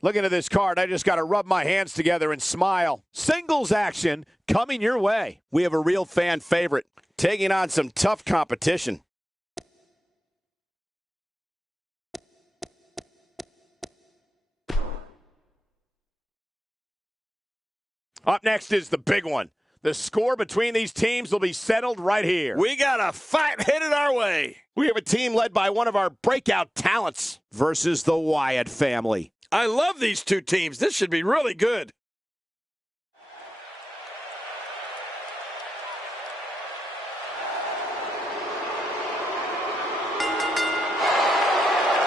Looking at this card, I just got to rub my hands together and smile. Singles action coming your way. We have a real fan favorite taking on some tough competition. Up next is the big one. The score between these teams will be settled right here. We got a fight headed our way. We have a team led by one of our breakout talents versus the Wyatt family. I love these two teams. This should be really good.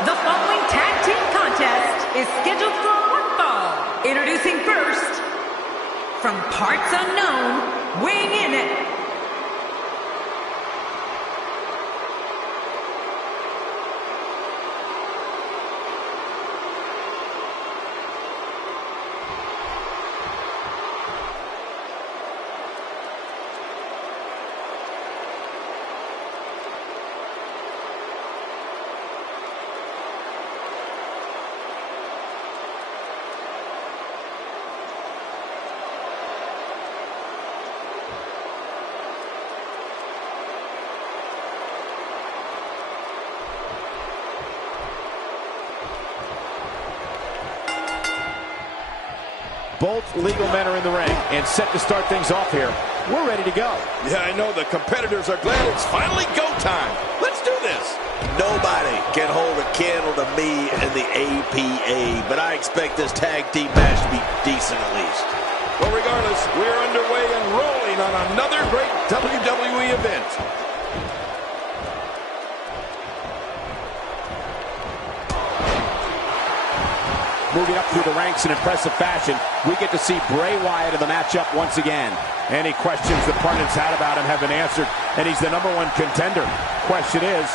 The following tag team contest is scheduled for one fall. Introducing first, from parts unknown, weighing in at Both legal men are in the ring and set to start things off here. We're ready to go. Yeah, I know the competitors are glad it's finally go time. Let's do this. Nobody can hold a candle to me and the APA, but I expect this tag team match to be decent at least. Well, regardless, we're underway and rolling on another great WWE event. Moving up through the ranks in impressive fashion, we get to see Bray Wyatt in the matchup once again. Any questions the pundits had about him have been answered, and he's the #1 contender. Question is,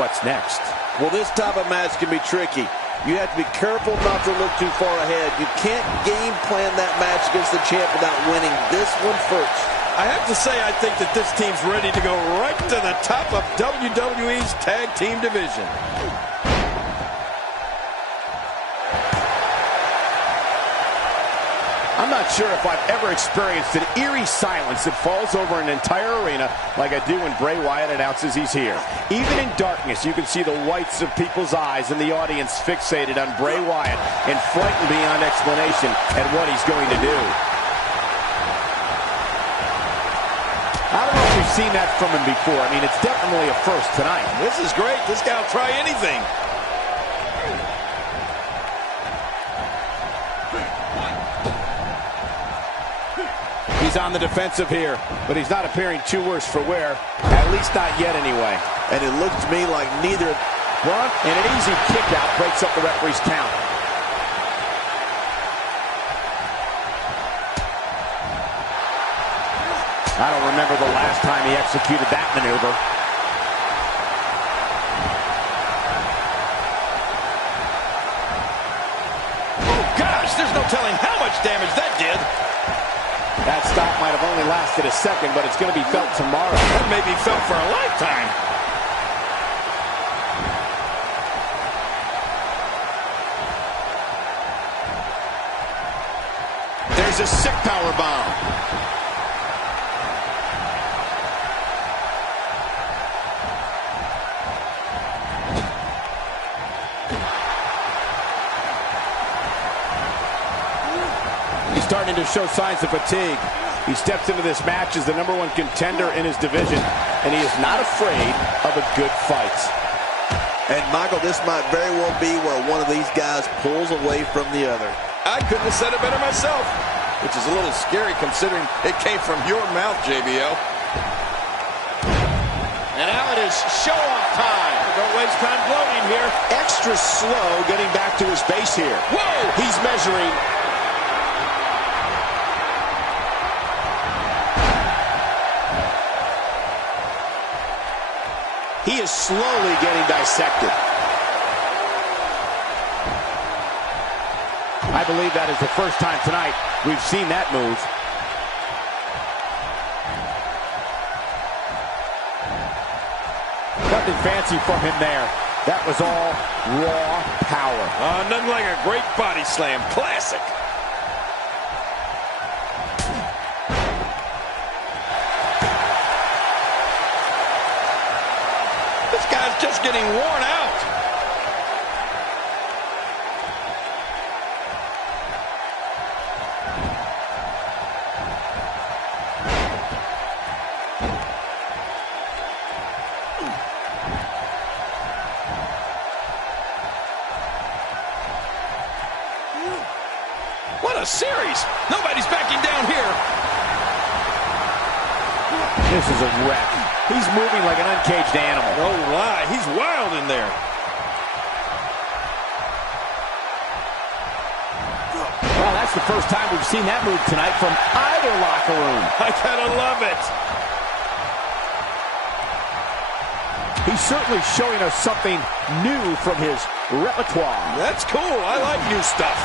what's next? Well, this type of match can be tricky. You have to be careful not to look too far ahead. You can't game plan that match against the champ without winning this one first. I have to say, I think that this team's ready to go right to the top of WWE's tag team division. I'm not sure if I've ever experienced an eerie silence that falls over an entire arena like I do when Bray Wyatt announces he's here. Even in darkness, you can see the whites of people's eyes and the audience fixated on Bray Wyatt and frightened beyond explanation at what he's going to do. I don't know if we've seen that from him before. I mean, it's definitely a first tonight. This is great. This guy will try anything. He's on the defensive here, but he's not appearing too worse for wear, at least not yet anyway. And it looks to me like neither Braun, and an easy kick out breaks up the referee's count. I don't remember the last time he executed that maneuver. Oh gosh, there's no telling how much damage that did. That stop might have only lasted a second, but it's going to be felt tomorrow. That may be felt for a lifetime. There's a sick power bomb. Starting to show signs of fatigue. He steps into this match as the #1 contender in his division, and he is not afraid of a good fight. And Michael, this might very well be where one of these guys pulls away from the other. I couldn't have said it better myself, which is a little scary considering it came from your mouth, JBL. And now it is show-off time. Don't waste time gloating here. Extra slow getting back to his base here. Whoa! He's measuring. He is slowly getting dissected. I believe that is the first time tonight we've seen that move. Nothing fancy from him there. That was all raw power. Nothing like a great body slam. Classic. This guy's just getting worn out. What a series! Nobody's backing down here. This is a wreck. He's moving like an uncaged animal. No lie, he's wild in there. Well, that's the first time we've seen that move tonight from either locker room. I gotta love it. He's certainly showing us something new from his repertoire. That's cool. I like new stuff.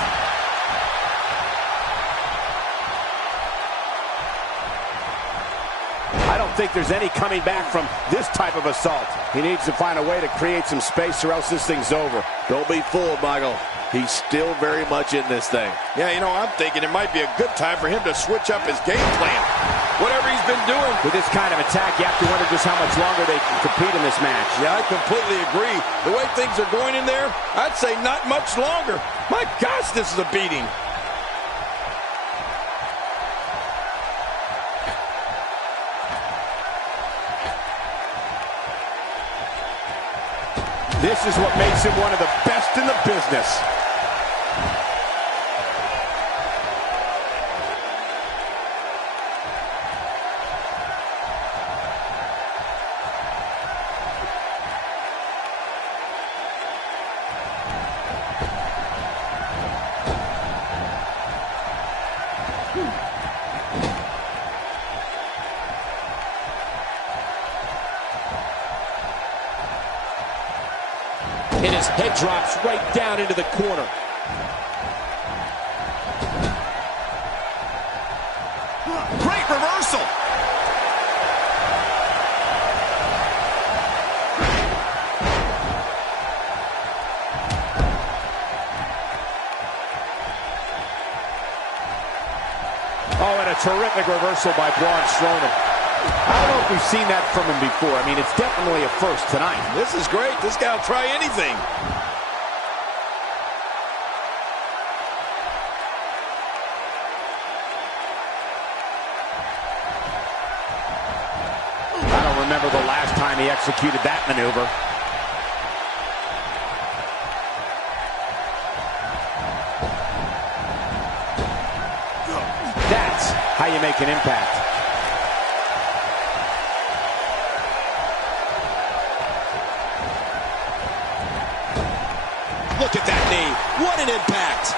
I don't think there's any coming back from this type of assault. He needs to find a way to create some space or else this thing's over. Don't be fooled, Michael. He's still very much in this thing. Yeah, you know, I'm thinking it might be a good time for him to switch up his game plan. Whatever he's been doing. With this kind of attack, you have to wonder just how much longer they can compete in this match. Yeah, I completely agree. The way things are going in there, I'd say not much longer. My gosh, this is a beating. This is what makes him one of the best in the business. And his head drops right down into the corner. Great reversal. Oh, and a terrific reversal by Braun Strowman. I don't know if we've seen that from him before. I mean, it's definitely a first tonight. This is great. This guy will try anything. I don't remember the last time he executed that maneuver. That's how you make an impact. Look at that knee. What an impact.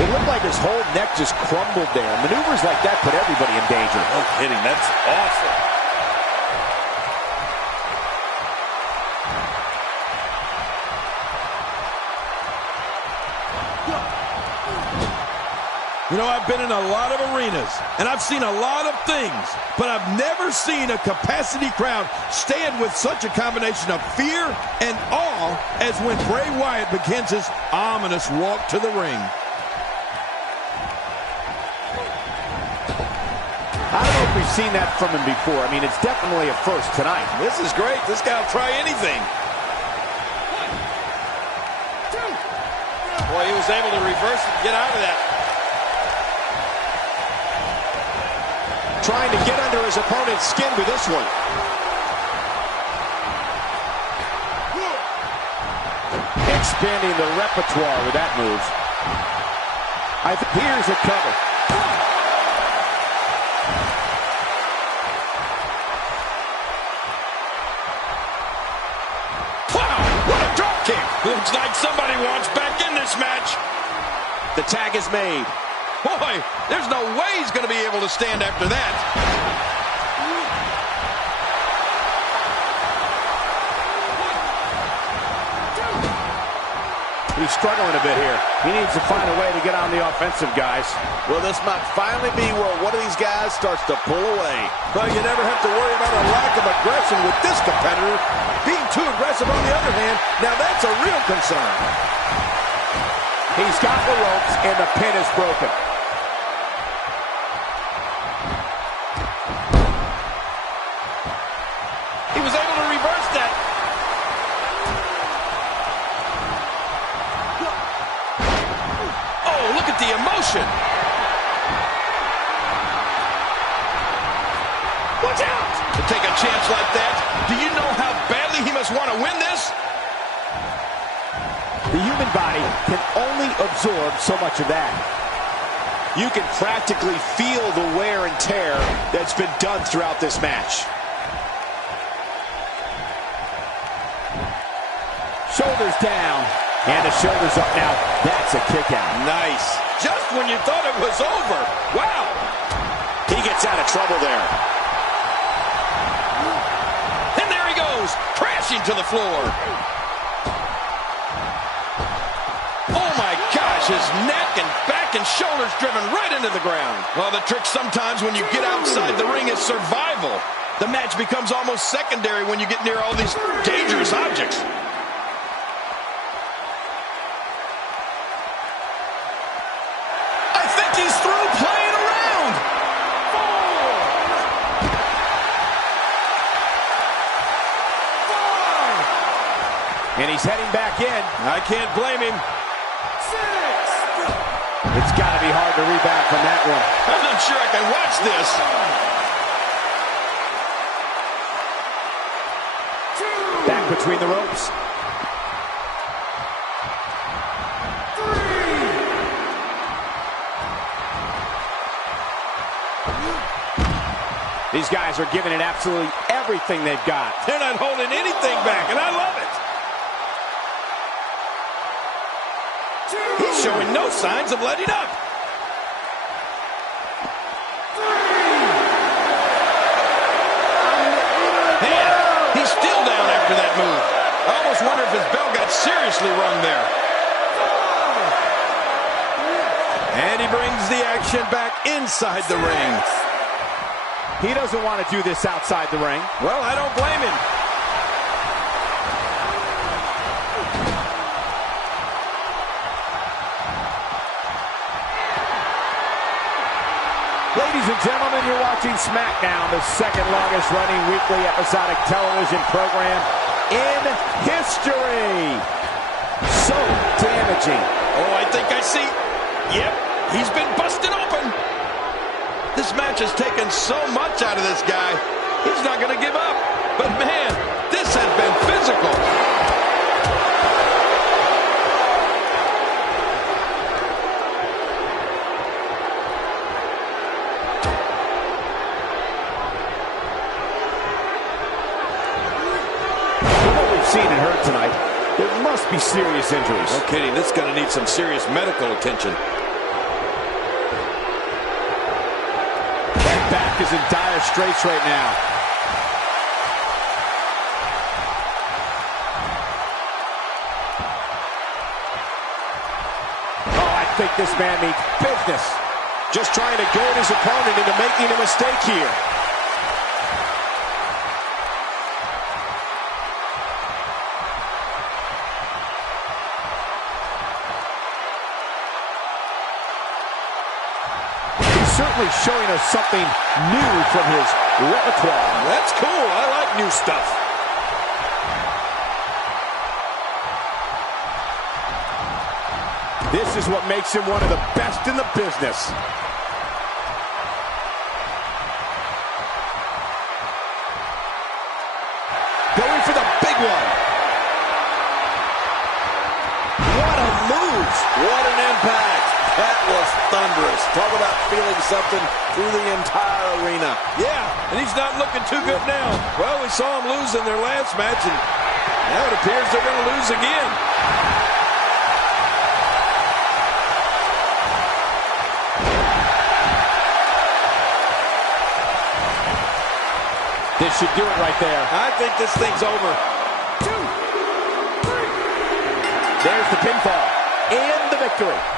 It looked like his whole neck just crumbled there. Maneuvers like that put everybody in danger. No kidding. That's awful. You know, I've been in a lot of arenas, and I've seen a lot of things, but I've never seen a capacity crowd stand with such a combination of fear and awe as when Bray Wyatt begins his ominous walk to the ring. I don't know if we've seen that from him before. I mean, it's definitely a first tonight. This is great. This guy will try anything. Boy, he was able to reverse it and get out of that. Trying to get under his opponent's skin with this one. Expanding the repertoire with that move. Here's a cover. Wow, what a drop kick. Looks like somebody wants back in this match. The tag is made. Boy, there's no way he's going to be able to stand after that. He's struggling a bit here. He needs to find a way to get on the offensive, guys. Well, this might finally be where one of these guys starts to pull away. Well, you never have to worry about a lack of aggression with this competitor. Being too aggressive on the other hand, now that's a real concern. He's got the ropes, and the pin is broken. He was able to reverse that. Oh, look at the emotion. Watch out! To take a chance like that, do you know how badly he must want to win this? The human body can only absorb so much of that. You can practically feel the wear and tear that's been done throughout this match. Shoulders down, and the shoulders up now. That's a kick out. Nice. Just when you thought it was over. Wow. He gets out of trouble there. And there he goes, crashing to the floor. Oh my gosh, his neck and back and shoulders driven right into the ground. Well, the trick sometimes when you get outside the ring is survival. The match becomes almost secondary when you get near all these dangerous objects. I think he's through playing around. And he's heading back in. I can't blame him. It's got to be hard to rebound from that one. I'm not sure I can watch this. Back between the ropes. These guys are giving it absolutely everything they've got. They're not holding anything back, and I love it. He's showing no signs of letting up. Man, he's still down after that move. I almost wonder if his bell got seriously rung there. And he brings the action back inside the ring. He doesn't want to do this outside the ring. Well, I don't blame him. Ladies and gentlemen, you're watching SmackDown, the second longest running weekly episodic television program in history. So damaging. Oh, I think I see. Yep, he's been busted open. This match has taken so much out of this guy. He's not going to give up. But man, this has been physical. Seen and heard tonight, there must be serious injuries. No kidding, this is going to need some serious medical attention. That back is in dire straits right now. Oh, I think this man means business. Just trying to goad his opponent into making a mistake here. Certainly showing us something new from his repertoire. That's cool. I like new stuff. This is what makes him one of the best in the business. Going for the big one. What a move. What an impact. That was thunderous. Talk about feeling something through the entire arena. Yeah, and he's not looking too good now. Well, we saw him lose in their last match, and now it appears they're going to lose again. This should do it right there. I think this thing's over. 2, 3. There's the pinfall and the victory.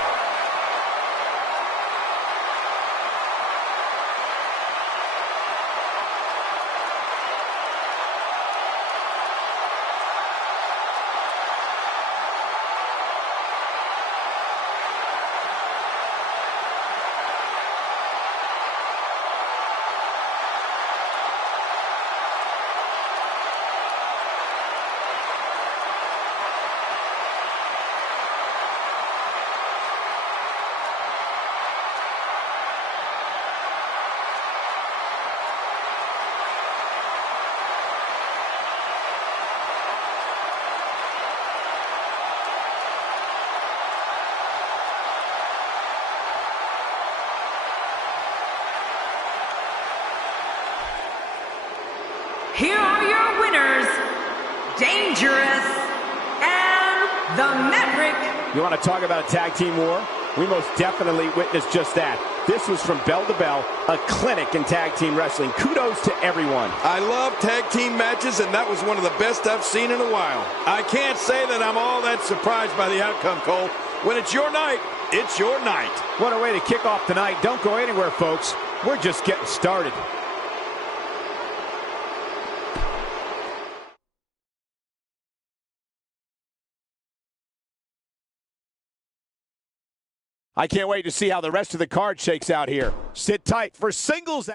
Here are your winners, Dangerous and the Maverick. You want to talk about a tag team war? We most definitely witnessed just that. This was from bell to bell, a clinic in tag team wrestling. Kudos to everyone. I love tag team matches, and that was one of the best I've seen in a while. I can't say that I'm all that surprised by the outcome, Cole. When it's your night, it's your night. What a way to kick off tonight. Don't go anywhere, folks. We're just getting started. I can't wait to see how the rest of the card shakes out here. Sit tight for singles.